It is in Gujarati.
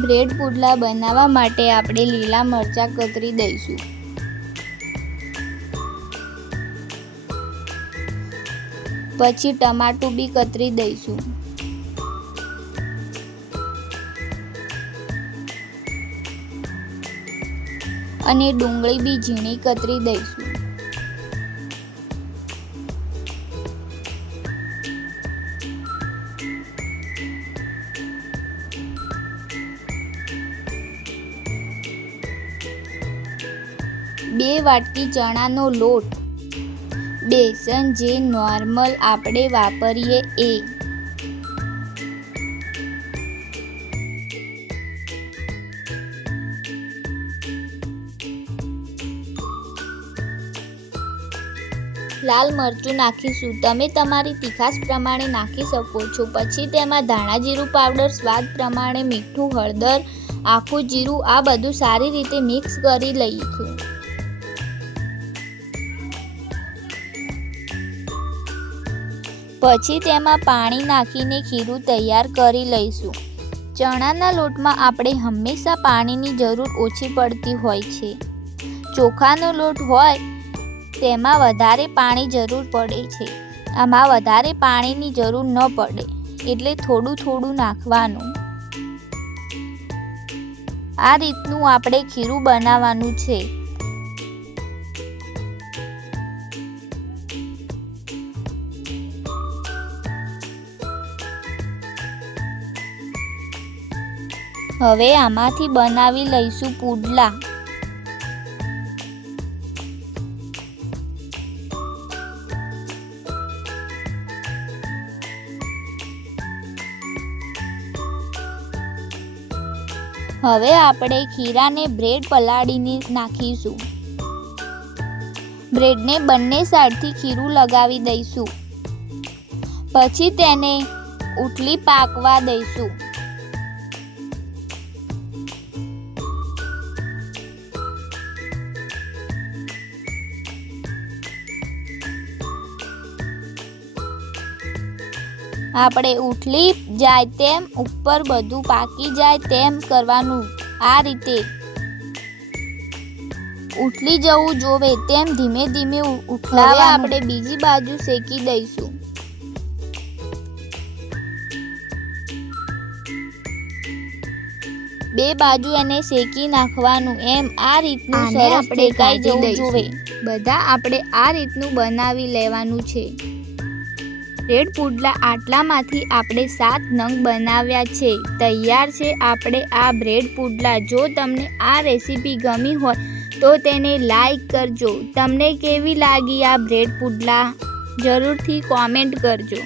બ્રેડ પુડલા બનાવવા માટે આપણે લીલા મરચાં કતરી દઈશું. પછી ટમાટું બી કતરી દઈશું. અને ડુંગળી બી ઝીણી કતરી દઈશું. બે વાટકી ચણાનો લોટ, બેસન જે નોર્મલ આપણે વાપરીએ એ, લાલ મરચું નાખીશું. તમે તમારી તીખાશ પ્રમાણે નાખી શકો છો. પછી તેમાં ધાણા જીરું પાવડર, સ્વાદ પ્રમાણે મીઠું, હળદર, આખું જીરું, આ બધું સારી રીતે મિક્સ કરી લઈશું. પછી તેમાં પાણી નાખીને ખીરું તૈયાર કરી લઈશું. ચણાના લોટમાં આપણે હંમેશા પાણીની જરૂર ઓછી પડતી હોય છે. ચોખાનો લોટ હોય તેમાં વધારે પાણી જરૂર પડે છે. આમાં વધારે પાણીની જરૂર ન પડે, એટલે થોડું થોડું નાખવાનું. આ રીતનું આપણે ખીરું બનાવવાનું છે. હવે આમાંથી બનાવી લઈશું પુડલા. હવે આપણે ખીરાને બ્રેડ પલાળીને નાખીશું. બ્રેડને બંને સાઈડથી ખીરું લગાવી દઈશું. પછી તેને ઉથલી પાકવા દઈશું. આપણે ઉથલી જાય તેમ ઉપર બધું પાકી જાય તેમ કરવાનું. આ રીતે ઉથલી જવું જોવે તેમ ધીમે ધીમે ઉથલાવા. આપણે બીજી બાજુ શેકી દઈશું. બે બાજુ એને શેકી નાખવાનું. એમ આ રીતનું સરસ શેકાઈ જવું જોવે. બધા આપણે આ રીતનું બનાવી લેવાનું છે. બ્રેડ પુડલા આટલામાંથી આપણે 7 નંગ બનાવ્યા છે. તૈયાર છે આપણે આ બ્રેડ પુડલા. જો તમને આ રેસીપી ગમી હોય તો તેને લાઈક કરજો. તમને કેવી લાગી આ બ્રેડ પુડલા જરૂરથી કોમેન્ટ કરજો.